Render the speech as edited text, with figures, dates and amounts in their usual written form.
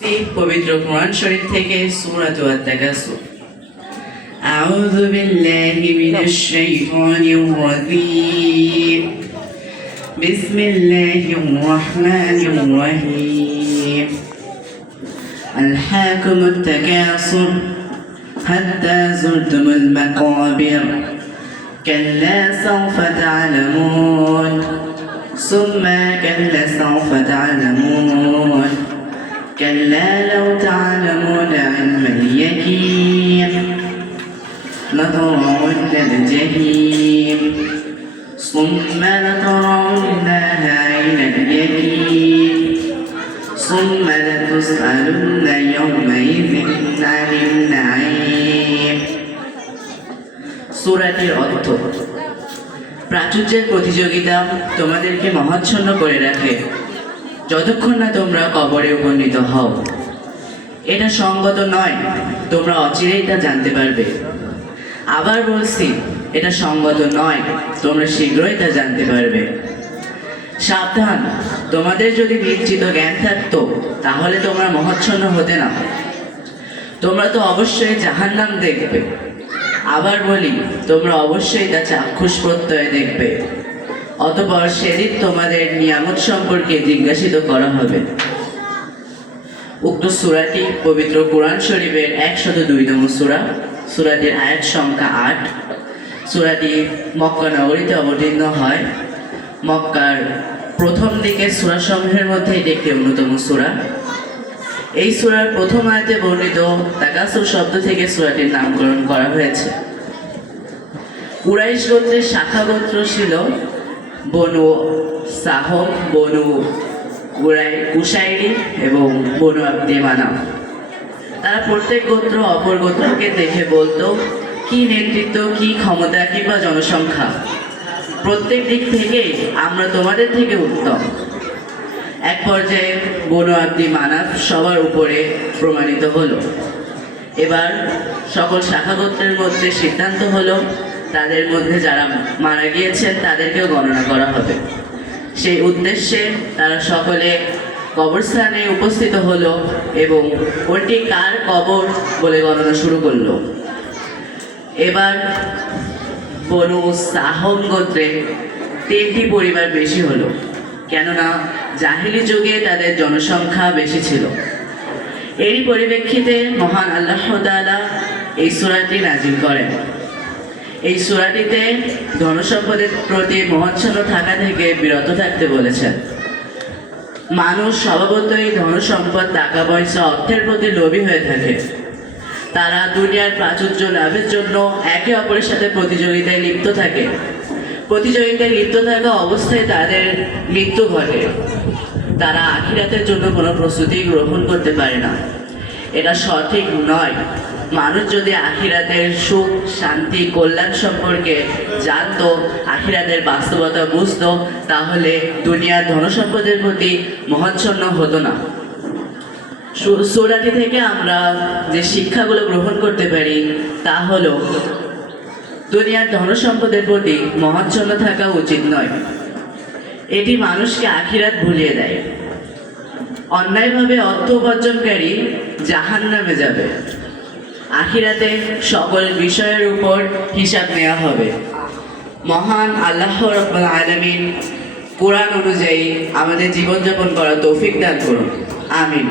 পবিত্র কোরআন শরীফ থেকে সূরাত আত-তাকাসুর। আউযু বিল্লাহি মিনাশ শাইতানির রাজীম। বিসমিল্লাহির রাহমানির রাহিম। আলহাকুমুত তাকাসুর হাত্তা যুরতুমুল মাকাবির কাল্লা সাওফা তা'লামুন সুম্মা কাল্লা সাওফা তা'লামুন كلا لو تعلمون علم اليقين لترون الجحيم ثم لترونها عين اليقين ثم لتسألن يومئذ عن النعيم। সূরাটির অর্থ: প্রাচুর্যের প্রতিযোগিতা তোমাদেরকে মহাচ্ছন্ন করে রাখে যতক্ষণ না তোমরা কবরে উপনীত হও। এটা সঙ্গত নয়, তোমরা অচিরেই তা জানতে পারবে। আবার বলছি, এটা সঙ্গত নয়, তোমরা শীঘ্রই তা জানতে পারবে। সাবধান, তোমাদের যদি নিশ্চিত জ্ঞান থাকতো তাহলে তোমরা মহাচ্ছন্ন হতে না। তোমরা তো অবশ্যই জাহান্নাম দেখবে। আবার বলি, তোমরা অবশ্যই তা চাক্ষুষ প্রত্যয়ে দেখবে। অতঃপর সেদিন তোমাদের নিয়ামত সম্পর্কে জিজ্ঞাসিত করা হবে। উক্ত সূরাটি পবিত্র কোরআন শরীফের 102তম সূরা। সূরাটির আয়াত সংখ্যা 8। সূরাটি মক্কা নগরীতে অবতীর্ণ হয়। মক্কার প্রথম দিকের সূরাসমূহের মধ্যে এটি একটি অন্যতম সূরা। এই সূরার প্রথম আয়াতে বর্ণিত তাকাসুর শব্দ থেকে সূরাটির নামকরণ করা হয়েছে। কুরাইশ গোত্রের শাখা গোত্র ছিল বনু সাহম, বনু কুশাইরি এবং বনু আব্দে মানাফ। তারা প্রত্যেক গোত্র অপর গোত্রকে দেখে বলতো, কি নেতৃত্ব, কি ক্ষমতা কিংবা জনসংখ্যা, প্রত্যেক দিক থেকে আমরা তোমাদের থেকে উত্তম। এক পর্যায়ে বনু আব্দে মানাফ সবার উপরে প্রমাণিত হলো। এবার সকল শাখা গোত্রের মধ্যে সিদ্ধান্ত হলো, তাদের মধ্যে যারা মারা গিয়েছেন তাদেরকেও গণনা করা হবে। সেই উদ্দেশ্যে তারা সকলে কবরস্থানে উপস্থিত হলো এবং ওটি কার কবর বলে গণনা শুরু করলো। এবার বনু সাহম গোত্রে 3টি পরিবার বেশি হলো, কেননা জাহিলি যুগে তাদের জনসংখ্যা বেশি ছিল। এরই পরিপ্রেক্ষিতে মহান আল্লাহ তাআলা এই সূরাটি নাজিল করেন। এই সূরাটিতে ধনসম্পদের প্রতি মহাচ্ছন্ন থাকা থেকে বিরত থাকতে বলেছেন। মানুষ স্বভাবতই ধনসম্পদ, টাকা পয়সা, অর্থের প্রতি লোভী হয়ে থাকে। তারা দুনিয়ার প্রাচুর্য লাভের জন্য একে অপরের সাথে প্রতিযোগিতায় লিপ্ত থাকে। প্রতিযোগিতায় লিপ্ত থাকা অবস্থায় তাদের মৃত্যু ঘটে। তারা আখিরাতের জন্য কোনো প্রস্তুতি গ্রহণ করতে পারে না। এটা সঠিক নয়। মানুষ যদি আখিরাতের সুখ, শান্তি, কল্যাণ সম্পর্কে জানতো, আখিরাতের বাস্তবতা বুঝতো, তাহলে দুনিয়ার ধনসম্পদের প্রতি মহাচ্ছন্ন হতো না। সূরাটি থেকে আমরা যে শিক্ষাগুলো গ্রহণ করতে পারি তা হলো, দুনিয়ার ধনসম্পদের প্রতি মহাচ্ছন্ন থাকা উচিত নয়। এটি মানুষকে আখিরাত ভুলিয়ে দেয়। অন্যায়ভাবে অর্থ উপার্জনকারী জাহান্নামে যাবে। আখিরাতে সকল বিষয়ের উপর হিসাব নেওয়া হবে। মহান আল্লাহ রাব্বুল আলামিন কোরআন অনুযায়ী আমাদের জীবনযাপন করার তৌফিক দান করুন। আমিন।